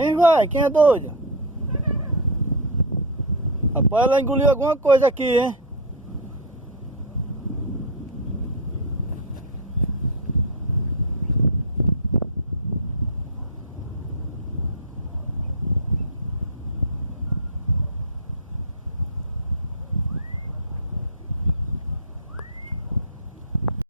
Quem vai? Quem é doido? Rapaz, ela engoliu alguma coisa aqui, hein?